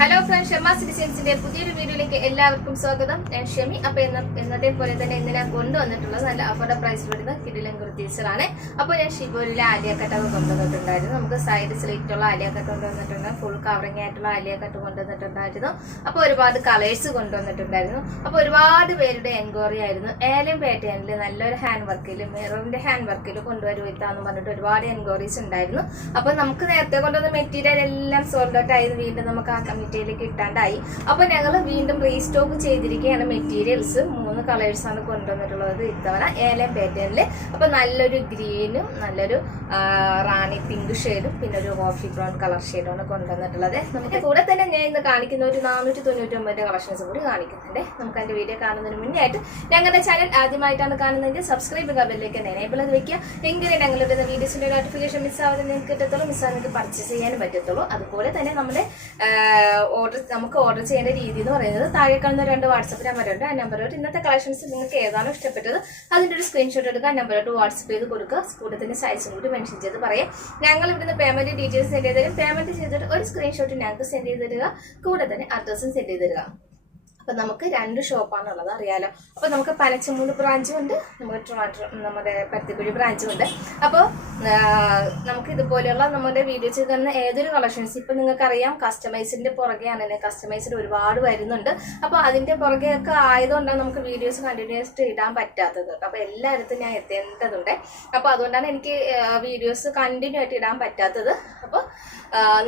Hello friends, Shama സിറ്റിസൻസിന്റെ പുതിയൊരു വീഡിയോയിലേക്ക് എല്ലാവർക്കും സ്വാഗതം. ഞാൻ ഷെമി. അപ്പൊ എന്നത്തെ പോലെ തന്നെ ഇന്ന് ഞാൻ കൊണ്ടുവന്നിട്ടുള്ളത് നല്ല അഫോർഡബിൾ പ്രൈസ് വരുന്ന കിടിലൻ കുർത്തീസുകളാണ്. അപ്പോൾ ഞാൻ ഷിബോയിലെ ആലിയ കട്ടൊക്കെ കൊണ്ടുവന്നിട്ടുണ്ടായിരുന്നു. നമുക്ക് സൈഡ് സ്ലിറ്റുള്ള ആലിയ കട്ട് കൊണ്ടുവന്നിട്ടുണ്ട്, ഫുൾ കവറിംഗ് ആയിട്ടുള്ള ആലിയ കട്ട് കൊണ്ടുവന്നിട്ടുണ്ടായിരുന്നു. അപ്പോൾ ഒരുപാട് കളേഴ്സ് കൊണ്ടുവന്നിട്ടുണ്ടായിരുന്നു. അപ്പോൾ ഒരുപാട് പേരുടെ എൻക്വയറി ആയിരുന്നു. ഏലം പാറ്റേണിൽ നല്ലൊരു ഹാൻഡ് വർക്കിൽ, മിററിന്റെ ഹാൻഡ് വർക്കിൽ കൊണ്ടുവരുത്താന്ന് പറഞ്ഞിട്ട് ഒരുപാട് എൻക്വയറീസ് ഉണ്ടായിരുന്നു. അപ്പോൾ നമുക്ക് നേരത്തെ കൊണ്ടുവന്ന മെറ്റീരിയൽ എല്ലാം സോൾഡ് ഔട്ട് ആയിരുന്നു. വീണ്ടും നമുക്ക് ആ മെറ്റീരിയൽ കിട്ടാണ്ടായി. അപ്പൊ ഞങ്ങൾ വീണ്ടും റീസ്റ്റോക്ക് ചെയ്തിരിക്കുകയാണ്. മെറ്റീരിയൽസ് 3 കളേഴ്സാണ് കൊണ്ടുവന്നിട്ടുള്ളത് ഇത്തവണ ഏലം പാറ്റേണില്. അപ്പൊ നല്ലൊരു ഗ്രീനും നല്ലൊരു റാണി പിങ്ക് ഷെയ്ഡും പിന്നെ ഒരു കോഫി ബ്രൗൺ കളർ ഷെയ്ഡുമാണ് കൊണ്ടുവന്നിട്ടുള്ളത്. നമുക്ക് കൂടെ തന്നെ ഞാൻ ഇന്ന് കാണിക്കുന്ന ഒരു 499 കളക്ഷൻസ് കൂടി കാണിക്കുന്നുണ്ട്. നമുക്ക് അതിന്റെ വീഡിയോ കാണുന്നതിന് മുന്നേ ആയിട്ട് ഞങ്ങളുടെ ചാനൽ ആദ്യമായിട്ടാണ് കാണുന്നതെങ്കിൽ സബ്സ്ക്രൈബ് ബെല്ലിലേക്ക് എനേബിൾ ചെയ്ത് വെക്കുക. എങ്കിലും ഞങ്ങളുടെ വീഡിയോസിന്റെ നോട്ടിഫിക്കേഷൻ മിസ്സാവാതെ നിങ്ങൾക്ക് കിട്ടത്തുള്ളൂ, മിസ്സാവാതെ നിങ്ങൾക്ക് പർച്ചേസ് ചെയ്യാനും പറ്റത്തുള്ളൂ. അതുപോലെ തന്നെ നമ്മുടെ നമുക്ക് ഓർഡർ ചെയ്യേണ്ട രീതി എന്ന് പറയുന്നത് താഴെ കാണുന്ന 2 വാട്സപ്പ് നമ്പറുണ്ട്. ആ നമ്പറോട്ട് ഇന്നത്തെ കളക്ഷൻസ് നിങ്ങൾക്ക് ഏതാണോ ഇഷ്ടപ്പെട്ടത് അതിന്റെ ഒരു സ്ക്രീൻഷോട്ട് എടുക്കുക, ആ നമ്പറോട്ട് വാട്സപ്പ് ചെയ്ത് കൊടുക്കുക. കൂട്ടത്തിന്റെ സൈസും കൂടി മെൻഷൻ ചെയ്ത് പറയാം. ഞങ്ങൾ ഇവിടുന്ന് പേയ്മെന്റ് ഡീറ്റെയിൽസ് സെൻഡ് ചെയ്ത് തരും. പേയ്മെന്റ് ചെയ്തിട്ട് ഒരു സ്ക്രീൻഷോട്ട് ഞങ്ങൾക്ക് സെൻഡ് ചെയ്ത് തരിക, കൂടെ തന്നെ അഡ്രസ്സും സെൻഡ് ചെയ്ത് തരിക. അപ്പൊ നമുക്ക് 2 ഷോപ്പാണുള്ളത്, അറിയാലോ. അപ്പൊ നമുക്ക് പനച്ചമൂട് ബ്രാഞ്ചും ഉണ്ട്, നമ്മുടെ പരുത്തിക്കുഴി ബ്രാഞ്ചും ഉണ്ട്. അപ്പോൾ നമുക്ക് ഇതുപോലെയുള്ള നമ്മുടെ വീഡിയോസ് കാണുന്ന ഏതൊരു കളക്ഷൻസ് ഇപ്പൊ നിങ്ങൾക്കറിയാം കസ്റ്റമൈസിന്റെ പുറകെയാണ്, കസ്റ്റമൈസിന് ഒരുപാട് വരുന്നുണ്ട്. അപ്പൊ അതിന്റെ പുറകെയൊക്കെ ആയതുകൊണ്ടാണ് നമുക്ക് വീഡിയോസ് കണ്ടിന്യൂസ് ഇടാൻ പറ്റാത്തത്. അപ്പൊ എല്ലായിടത്തും ഞാൻ എത്തേണ്ടതുണ്ട്. അപ്പൊ അതുകൊണ്ടാണ് എനിക്ക് വീഡിയോസ് കണ്ടിന്യൂ ആയിട്ട് ഇടാൻ പറ്റാത്തത്. അപ്പൊ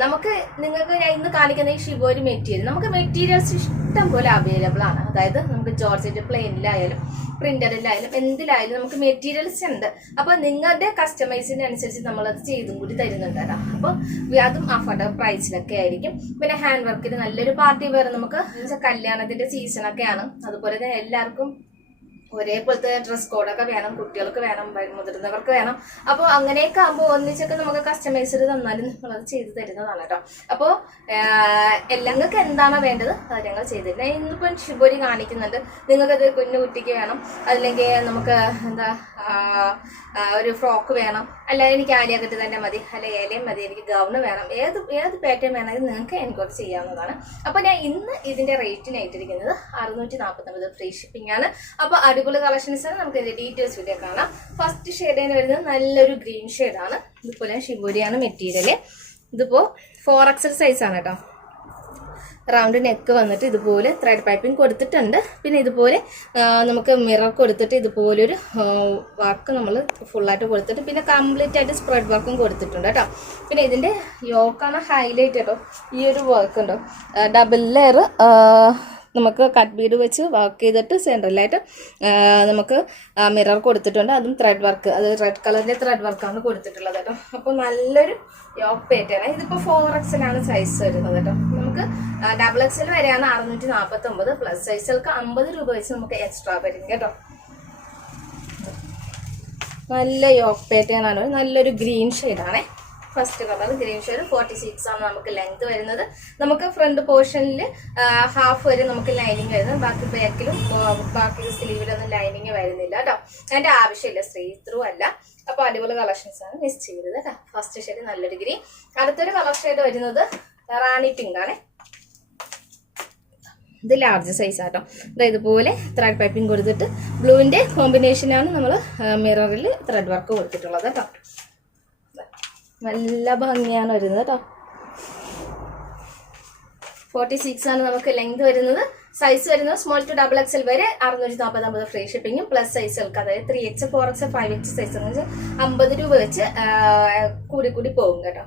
നമുക്ക് നിങ്ങൾക്ക് ഞാൻ ഇന്ന് കാണിക്കുന്ന ഈ ഷിബോരി മെറ്റീരിയൽ, നമുക്ക് മെറ്റീരിയൽസ് ഇഷ്ടം പോലെ അവൈലബിൾ ആണ്. അതായത് നമുക്ക് ജോർജറ്റ് പ്ലെയിനിലായാലും പ്രിന്ററിലായാലും എന്തിലായാലും നമുക്ക് മെറ്റീരിയൽസ് ഉണ്ട്. അപ്പൊ നിങ്ങളുടെ കസ്റ്റമൈസിനനുസരിച്ച് നമ്മളത് ചെയ്തും കൂടി തരുന്നുണ്ട്. അപ്പൊ അതും അഫോർഡബിൾ പ്രൈസിലൊക്കെ ആയിരിക്കും. പിന്നെ ഹാൻഡ് വർക്കിന് നല്ലൊരു പാർട്ടി വെയർ, നമുക്ക് കല്യാണത്തിന്റെ സീസണൊക്കെയാണ്. അതുപോലെ തന്നെ എല്ലാവർക്കും ഒരേപോലത്തെ ഡ്രസ് കോഡൊക്കെ വേണം, കുട്ടികൾക്ക് വേണം, മുതിർന്നവർക്ക് വേണം. അപ്പോൾ അങ്ങനെയൊക്കെ ആകുമ്പോൾ ഒന്നിച്ചൊക്കെ നമുക്ക് കസ്റ്റമൈസർ തന്നാലും നമ്മളത് ചെയ്ത് തരുന്നതാണ് കേട്ടോ. അപ്പോൾ നിങ്ങൾക്ക് എന്താണോ വേണ്ടത് അത് ഞങ്ങൾ ചെയ്തിരുന്നത്. ഇന്നിപ്പം ഷിബോരി കാണിക്കുന്നുണ്ട്. നിങ്ങൾക്കത് കുഞ്ഞു കുട്ടിക്ക് വേണം, അല്ലെങ്കിൽ നമുക്ക് എന്താ ഒരു ഫ്രോക്ക് വേണം, അല്ല എനിക്ക് ആലിയ കട്ട് തന്നെ മതി, അല്ല ഏലയും മതി, എനിക്ക് ഗൗണ് വേണം, ഏത് പാറ്റേൺ വേണമെങ്കിൽ നിങ്ങൾക്ക് എൻക്വയറി ചെയ്യാവുന്നതാണ്. അപ്പോൾ ഞാൻ ഇന്ന് ഇതിന്റെ റേറ്റിനായിട്ടിരിക്കുന്നത് 649 ഫ്രീ ഷിപ്പിംഗ് ആണ്. അപ്പോൾ അടിപൊളി കളക്ഷൻസ് ആണ്. നമുക്ക് ഇതിന്റെ ഡീറ്റെയിൽസ് വീഡിയോ കാണാം. ഫസ്റ്റ് ഷെയ്ഡിന് വരുന്നത് നല്ലൊരു ഗ്രീൻ ഷെയ്ഡാണ്. ഇതുപോലെ ഷിബോരിയാണ് മെറ്റീരിയൽ. ഇതിപ്പോ 4XL സൈസാണ് കേട്ടോ. റൗണ്ട് നെക്ക് വന്നിട്ട് ഇതുപോലെ ത്രെഡ് പൈപ്പിംഗ് കൊടുത്തിട്ടുണ്ട്. പിന്നെ ഇതുപോലെ നമുക്ക് മിറർ കൊടുത്തിട്ട് ഇതുപോലൊരു വർക്ക് നമ്മൾ ഫുള്ളായിട്ട് കൊടുത്തിട്ട് പിന്നെ കംപ്ലീറ്റ് ആയിട്ട് സ്പ്രെഡ് വർക്കും കൊടുത്തിട്ടുണ്ട് കേട്ടോ. പിന്നെ ഇതിന്റെ യോക്കാണ് ഹൈലൈറ്റ് കേട്ടോ. ഈ ഒരു വർക്ക് ഉണ്ടോ, ഡബിൾ ലെയർ നമുക്ക് കട്ട് ബീഡ് വെച്ച് വർക്ക് ചെയ്തിട്ട് സെൻട്രലായിട്ട് നമുക്ക് മിറർ കൊടുത്തിട്ടുണ്ട്. അതും ത്രെഡ് വർക്ക്, അത് റെഡ് കളറിന്റെ ത്രെഡ് വർക്കാണ് കൊടുത്തിട്ടുള്ളത് കേട്ടോ. അപ്പോൾ നല്ലൊരു യോക്ക് പാറ്റേൺ. ഇതിപ്പോ 4XL ആണ് സൈസ് വരുന്നത് കേട്ടോ. നമുക്ക് XXL വരെയാണ് 649, പ്ലസ് സൈസുകൾക്ക് 50 രൂപ വെച്ച് നമുക്ക് എക്സ്ട്രാ വരും കേട്ടോ. നല്ല യോക്ക് പാറ്റേൺ ആണ്. നല്ലൊരു ഗ്രീൻ ഷെയ്ഡാണേ. First colour green shade. 46 ആണ് നമുക്ക് ലെങ്ത് വരുന്നത്. നമുക്ക് ഫ്രണ്ട് പോർഷനിൽ ഹാഫ് വരെ നമുക്ക് ലൈനിങ് വരുന്നത്, ബാക്കി ബാക്കിലും ബാക്കി സ്ലീവിലൊന്നും ലൈനിങ് വരുന്നില്ല കേട്ടോ. അതിന്റെ ആവശ്യമില്ല, സ്ത്രീ ത്രൂ അല്ല. അപ്പൊ അടിപൊളി കളക്ഷൻസ് ആണ്, മിസ് ചെയ്തത് കേട്ടോ. ഫസ്റ്റ് ഷെയ്ഡ് നല്ലൊരു ഗ്രീൻ. അടുത്തൊരു കളർ ഷെയ്ഡ് വരുന്നത് റാണി പിങ്ക് ആണ്. ഇത് ലാർജ് സൈസ് ആട്ടോ. ഇതുപോലെ ത്രെഡ് പൈപ്പിംഗ് കൊടുത്തിട്ട് ബ്ലൂവിന്റെ കോമ്പിനേഷനാണ് നമ്മൾ മിററിൽ ത്രെഡ് വർക്ക് കൊടുത്തിട്ടുള്ളത് കേട്ടോ. നല്ല ഭംഗിയാണ് വരുന്നത് കേട്ടോ. 46 ആണ് നമുക്ക് ലെങ്ത് വരുന്നത്. സൈസ് വരുന്നത് സ്മോൾ ടു XXL വരെ 649 ഫ്രീ ഷിപ്പിംഗും, പ്ലസ് സൈസുകൾക്ക് അതായത് 3X 4X 5X സൈസ് 50 രൂപ വെച്ച് കൂടി പോകും കേട്ടോ.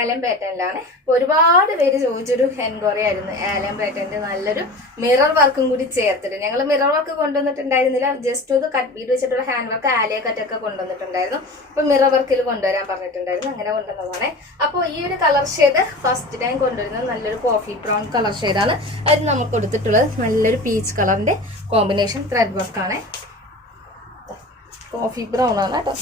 ആലം പാറ്റേണിലാണ്. അപ്പോൾ ഒരുപാട് പേര് ചോദിച്ചൊരു എൻക്വയറി ആയിരുന്നു ആലം പാറ്റേണിന്റെ നല്ലൊരു മിറർ വർക്കും കൂടി ചേർത്തിട്ട്. ഞങ്ങൾ മിറർ വർക്ക് കൊണ്ടുവന്നിട്ടുണ്ടായിരുന്നില്ല, ജസ്റ്റ് ഒരു കട്ട് ബീഡ് വെച്ചിട്ടുള്ള ഹാൻഡ് വർക്ക് ആലിയ കട്ടൊക്കെ കൊണ്ടുവന്നിട്ടുണ്ടായിരുന്നു. അപ്പൊ മിറർ വർക്കിൽ കൊണ്ടുവരാൻ പറഞ്ഞിട്ടുണ്ടായിരുന്നു, അങ്ങനെ കൊണ്ടുവന്നതാണ്. അപ്പോൾ ഈ ഒരു കളർ ഷെയ്ഡ് ഫസ്റ്റ് ടൈം കൊണ്ടുവരുന്നത് നല്ലൊരു കോഫി ബ്രൗൺ കളർ ഷെയ്ഡാണ്. അത് നമുക്ക് കൊടുത്തിട്ടുള്ളത് നല്ലൊരു പീച്ച് കളറിന്റെ കോമ്പിനേഷൻ ത്രെഡ് വർക്കാണ്. കോഫി ബ്രൗൺ ആണ് കേട്ടോ.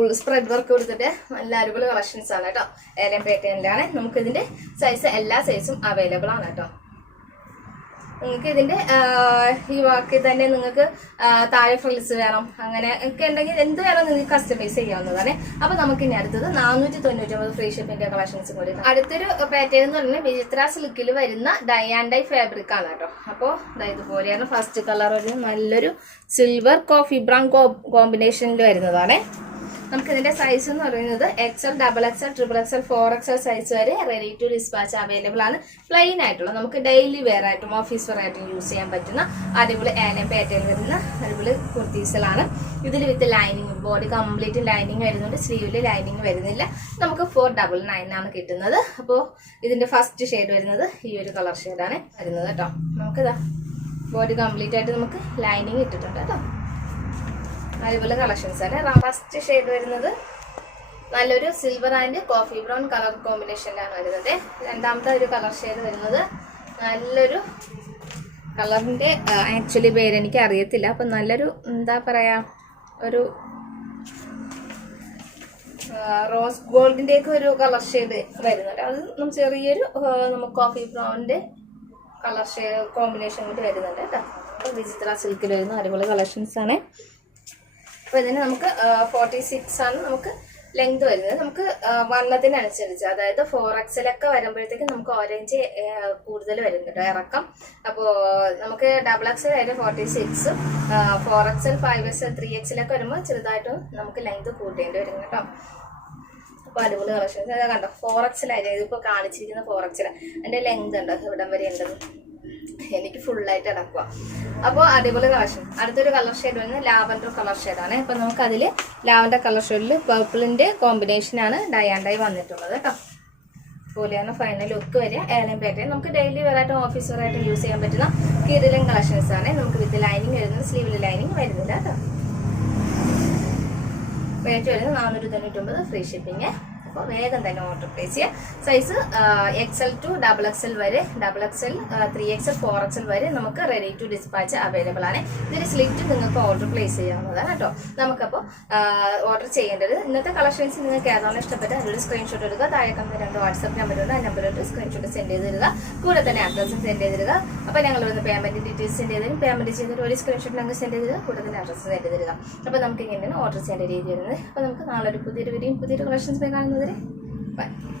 ഫുൾ സ്പ്രെഡ് വർക്ക് കൊടുത്തിട്ട് നല്ല അടിപൊളി കളക്ഷൻസ് ആണ് കേട്ടോ. ഏലം പാറ്റേണിലാണ്. നമുക്ക് ഇതിന്റെ സൈസ് എല്ലാ സൈസും അവൈലബിൾ ആണ് കേട്ടോ. നിങ്ങൾക്ക് ഇതിന്റെ ഈ വാക്കിൽ തന്നെ നിങ്ങൾക്ക് താഴെ ഫ്രിൽസ് വേണം, അങ്ങനെ ഒക്കെ ഉണ്ടെങ്കിൽ എന്ത് വേണം നിങ്ങൾക്ക് കസ്റ്റമൈസ് ചെയ്യാവുന്നതാണ്. അപ്പൊ നമുക്ക് ഇനി അടുത്തത് 499 ഫ്രീ ഷിപ്പിന്റെ കളക്ഷൻസ് കൂടി. അടുത്തൊരു പാറ്റേൺ എന്ന് പറഞ്ഞാൽ വിചിത്ര സിൽക്കിൽ വരുന്ന ഡൈ ആൻഡ് ഡൈ ഫാബ്രിക് ആണ് കേട്ടോ. അപ്പോൾ ഇതുപോലെയാണ് ഫസ്റ്റ് കളർ, ഒരു നല്ലൊരു സിൽവർ കോഫി ബ്രൗൺ കോമ്പിനേഷനിൽ വരുന്നതാണ്. നമുക്ക് ഇതിന്റെ സൈസ് എന്ന് പറയുന്നത് XL, XXL, XXL, 4XL size വരെ റെഡി ടു ഡിസ്പാച്ച് അവൈലബിൾ ആണ്. പ്ലെയിൻ ആയിട്ടുള്ള നമുക്ക് ഡെയിലി വെയർ ആയിട്ടും ഓഫീസ് വെയർ ആയിട്ടും യൂസ് ചെയ്യാൻ പറ്റുന്ന അടിപൊളി ആലം പാറ്റേൺ വരുന്ന അടിപൊളി കുർത്തീസുകളാണ്. ഇതിൽ with lining, body complete lining വരുന്നുണ്ട്, സ്ലീവില് ലൈനിങ് വരുന്നില്ല. നമുക്ക് 499 ആണ് കിട്ടുന്നത്. അപ്പോൾ ഇതിന്റെ ഫസ്റ്റ് ഷെയ്ഡ് വരുന്നത് ഈ ഒരു കളർ ഷെയ്ഡാണ് വരുന്നത് കേട്ടോ. നമുക്കിതാ ബോഡി കംപ്ലീറ്റ് ആയിട്ട് നമുക്ക് ലൈനിങ് ഇട്ടിട്ടുണ്ട് കേട്ടോ. അടിപൊളി കളക്ഷൻസ് ആണ്. ഫസ്റ്റ് ഷെയ്ഡ് വരുന്നത് നല്ലൊരു silver and coffee brown colour കോമ്പിനേഷനിലാണ് വരുന്നത്. രണ്ടാമത്തെ ഒരു കളർ ഷെയ്ഡ് വരുന്നത് നല്ലൊരു കളറിന്റെ ആക്ച്വലി പേര് എനിക്ക് അറിയത്തില്ല. അപ്പൊ നല്ലൊരു എന്താ പറയാ, ഒരു റോസ് ഗോൾഡിന്റെ ഒക്കെ ഒരു കളർ ഷെയ്ഡ് വരുന്നുണ്ട്. അത് ചെറിയൊരു നമുക്ക് കോഫി ബ്രൗണിന്റെ കളർ ഷെയ്ഡ് കോമ്പിനേഷൻ കൂടി വരുന്നുണ്ട് കേട്ടോ. അപ്പൊ വിചിത്ര സിൽക്കിൽ വരുന്ന അടിപൊളി കളക്ഷൻസ് ആണ്. അപ്പോൾ ഇതിന് നമുക്ക് 46 ആണ് നമുക്ക് ലെങ്ത് വരുന്നത്. നമുക്ക് വണ്ണത്തിനനുസരിച്ച്, അതായത് 4XL ഒക്കെ വരുമ്പോഴത്തേക്ക് നമുക്ക് ഓറഞ്ച് കൂടുതൽ വരുന്നുണ്ട് ഇറക്കം. അപ്പോൾ നമുക്ക് XXL ആയിട്ട് 46, 4XL, 5XL, 3XL ഒക്കെ വരുമ്പോൾ ചെറുതായിട്ടും നമുക്ക് ലെങ്ത് കൂട്ടേണ്ടി വരും കേട്ടോ. അപ്പോൾ അടിപൊളി കളക്ഷൻസ് അതാ കണ്ടോ. 4XL ആയിട്ട് ഇതിപ്പോൾ കാണിച്ചിരിക്കുന്ന 4XL അതിൻ്റെ ലെങ്ത് ഉണ്ട് ഇവിടം വരെ ഉണ്ടത്. എനിക്ക് ഫുള്ളായിട്ട് അടക്കുക. അപ്പോൾ അടിപൊളി കളക്ഷൻ. അടുത്തൊരു കളർ ഷെയ്ഡ് വരുന്നത് ലാവൻഡർ കളർ ഷെയ്ഡാണ്. അപ്പോൾ നമുക്ക് അതിൽ ലാവൻഡർ കളർ ഷെയ്ഡിൽ പർപ്പിളിൻ്റെ കോമ്പിനേഷനാണ് ഡൈ ആൻഡ് ഡൈ വന്നിട്ടുള്ളത് കേട്ടോ. പോലെയാണ് ഫൈനൽ ലുക്ക് വരിക. ഏലം പാറ്റേൺ നമുക്ക് ഡെയിലി വെയറായിട്ടും ഓഫീസ് വെയറായിട്ടും യൂസ് ചെയ്യാൻ പറ്റുന്ന കിടിലൻ കളക്ഷൻസ് ആണ്. നമുക്ക് വിത്ത് ലൈനിങ് വരുന്നത്, സ്ലീവിൽ ലൈനിങ് വരുന്നില്ല കേട്ടോ. റേറ്റ് വരുന്നത് 499 ഫ്രീ ഷിപ്പിങ്. അപ്പോൾ വേഗം തന്നെ ഓർഡർ പ്ലേസ് ചെയ്യുക. സൈസ് XL to XXL വരെ, XXL, 3XL, 4XL വരെ നമുക്ക് റെഡി ടു ഡിസ്പാച്ച് അവൈലബിൾ ആണ്. ഇതിൽ സ്ലിറ്റ് നിങ്ങൾക്ക് ഓർഡർ പ്ലേസ് ചെയ്യാവുന്നതാണ് കേട്ടോ. നമുക്കപ്പോൾ ഓർഡർ ചെയ്യേണ്ടത് ഇന്നത്തെ കളക്ഷൻസ് നിങ്ങൾക്ക് ഏതാണ് ഇഷ്ടപ്പെട്ട അതിലൊരു സ്ക്രീൻഷോട്ട് എടുക്കുക. താഴെ കാണുന്ന 2 വാട്സ്ആപ്പ് നമ്പറുണ്ട്, ആ നമ്പറിലോട്ട് സ്ക്രീൻഷോട്ട് സെൻഡ് ചെയ്ത് തരിക. കൂടെ തന്നെ അഡ്രസ്സും സെൻഡ് ചെയ്ത് തരിക. അപ്പോൾ ഞങ്ങൾ വന്ന് പേയ്മെൻറ്റ് ഡീറ്റെയിൽസ് സെൻഡ് ചെയ്തതിന് പേയ്മെൻറ്റ് ചെയ്തിട്ട് ഒരു സ്ക്രീൻഷോട്ട് ഞങ്ങൾക്ക് സെൻഡ് ചെയ്ത് തരിക. കൂടെ തന്നെ അഡ്രസ്സ് സെൻഡ് തരിക. അപ്പോൾ നമുക്ക് ഇങ്ങനെയാണ് ഓർഡർ ചെയ്യേണ്ട രീതി വരുന്നത്. അപ്പോൾ നമുക്ക് നാളെ ഒരു പുതിയൊരു വീഡിയോയും പുതിയൊരു കളക്ഷൻസ് പോയി കാണുന്നവരെ